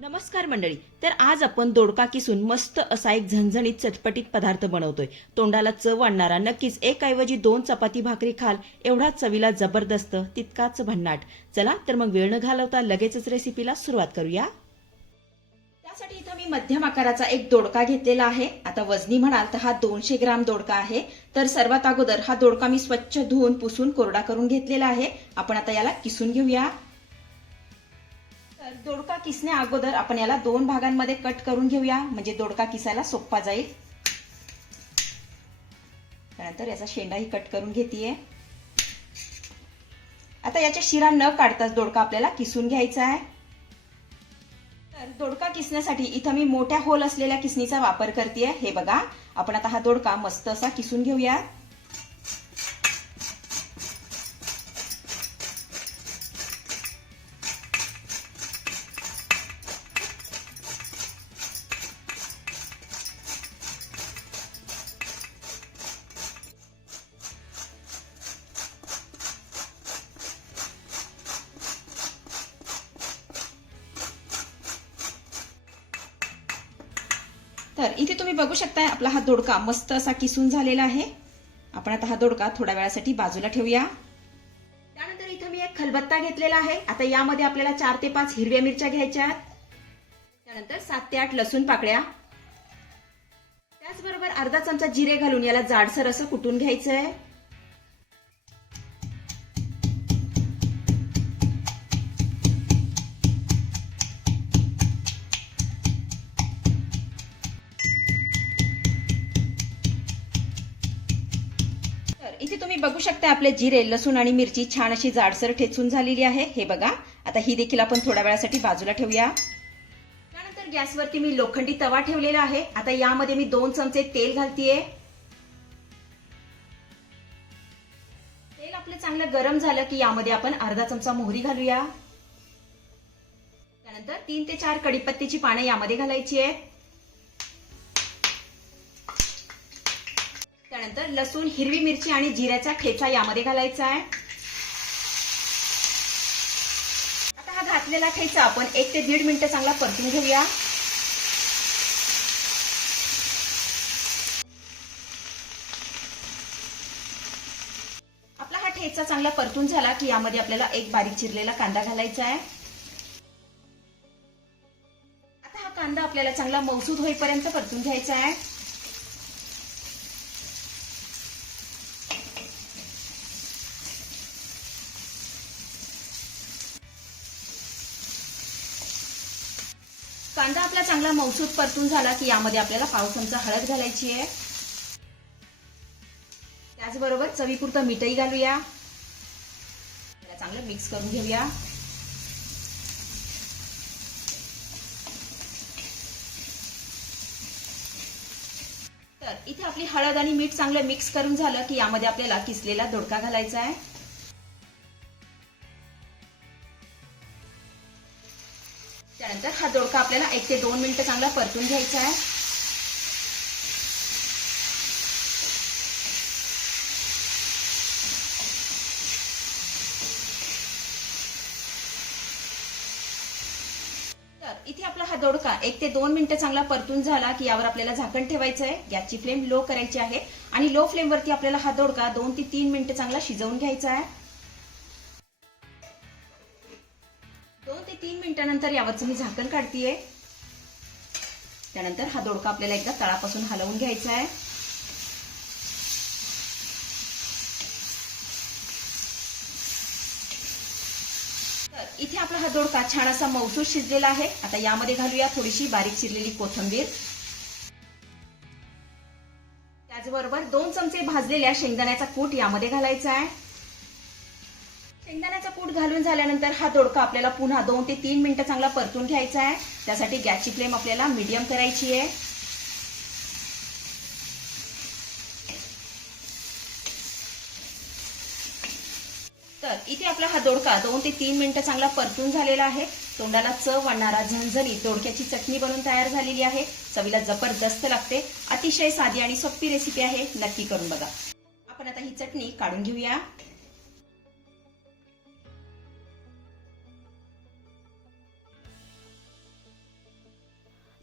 नमस्कार मंडळी. तर आज आपण दोडका किसून मस्त असा एक झणझणीत चटपटीत पदार्थ बनवतोय. तोंडाला चव आणणारा नक्कीच एक ऐवजी दोन चपाती भाकरी खाल एवढा चवीला जबरदस्त तितकाच भन्नाट. चला तर मग वेळ न घालवता लगेचच रेसिपीला सुरुवात करूया. त्यासाठी इथं मी मध्यम आकाराचा एक दोडका घेतलेला आहे. आता वजनी म्हणाल तर हा दोनशे ग्राम दोडका आहे. तर सर्वात अगोदर हा दोडका मी स्वच्छ धुवून पुसून कोरडा करून घेतलेला आहे. आपण आता याला किसून घेऊया. तर दोडका किसण्या अगोदर आपण याला दोन भागांमध्ये कट करून घेऊया. म्हणजे दोडका किसायला सोप्पा जाईल. त्यानंतर याचा शेंडाही कट करून घेतीये. आता याच्या शिरा न काढताच दोडका आपल्याला किसून घ्यायचा आहे. तर दोडका किसण्यासाठी इथं मी मोठ्या होल असलेल्या किसणीचा वापर करते हे बघा आपण आता हा दोडका मस्त असा किसून घेऊया तर इथे तुम्ही बघू शकताय आपला हा दोडका मस्त असा किसून झालेला आहे. आपण आता हा दोडका थोड्या वेळासाठी बाजूला ठेवूया. त्यानंतर इथं मी एक खलबत्ता घेतलेला आहे. आता यामध्ये आपल्याला चार ते पाच हिरव्या मिरच्या घ्यायच्या त्यानंतर सात ते आठ लसूण पाकळ्या. त्याचबरोबर अर्धा चमचा जिरे घालून याला जाडसर असं कुटून घ्यायचं आहे इथे तुम्ही बघू शकता आपले जिरे लसूण आणि मिरची छान अशी जाडसर ठेचून झालेली आहे. हे बघा आता ही देखील आपण थोड्या वेळासाठी बाजूला ठेवूया. त्यानंतर गॅसवरती मी लोखंडी तवा ठेवलेला आहे. आता यामध्ये मी दोन चमचे तेल घालतीये. तेल आपलं चांगलं गरम झालं की यामध्ये आपण अर्धा चमचा मोहरी घालूया. त्यानंतर तीन ते चार कडीपत्त्याची पानं यामध्ये घालायची आहे त्यानंतर लसूण हिरवी मिरची आणि जिऱ्याचा ठेचा यामध्ये घालायचा आहे. आता हा घातलेला ठेचा आपण एक ते दीड मिनिटं चांगला परतून घेऊया. आपला हा ठेचा चांगला परतून झाला की यामध्ये आपल्याला एक बारीक चिरलेला कांदा घालायचा आहे. आता हा कांदा आपल्याला चांगला मौसूद होईपर्यंत परतून घ्यायचा आहे. कांदा आपला चांगला मौसूद परतून झाला की यामध्ये आपल्याला पाव चमचा हळद घालायची आहे. त्याचबरोबर चवीपुरतं मीठही घालूया. चांगलं मिक्स करून घेऊया. तर इथे आपली हळद आणि मीठ चांगलं मिक्स करून झालं की यामध्ये आपल्याला किसलेला दोडका घालायचा आहे. त्यानंतर हा दोडका आपल्याला एक ते दोन मिनिटं चांगला परतून घ्यायचा आहे. तर इथे आपला हा दोडका एक ते दोन मिनिटं चांगला परतून झाला की यावर आपल्याला झाकण ठेवायचं आहे गॅसची फ्लेम लो करायची आहे आणि लो फ्लेमवरती आपल्याला हा दोडका दोन ते तीन मिनिटं चांगला शिजवून घ्यायचा आहे. तीन मिनिटानंतर यावरचं मी झाकण काढतीये. त्यानंतर हा दोडका आपल्याला एकदा तळापासून हलवून घ्यायचा आहे. तर इथे आपला हा दोडका छान असा मौसूर शिजलेला आहे. आता यामध्ये घालूया थोडीशी बारीक चिरलेली कोथंबीर. त्याचबरोबर दोन चमचे भाजलेल्या शेंगदाण्याचा कूट यामध्ये घालायचा आहे. शेंगदाण्याचा पूड घालून झाल्यानंतर हा दोडका आपल्याला पुन्हा दोन ते तीन मिनिटं चांगला परतून घ्यायचा आहे. त्यासाठी गॅसची फ्लेम आपल्याला मीडियम करायची आहे. तर इथे आपला हा दोडका दोन ते तीन मिनिटं चांगला परतून झालेला आहे. तोंडाला चव आणणारा झणझणी दोडक्याची चटणी बनवून तयार झालेली आहे. चवीला जबरदस्त लागते. अतिशय साधी आणि सोपी रेसिपी आहे. नक्की करून बघा. आपण आता ही चटणी काढून घेऊया.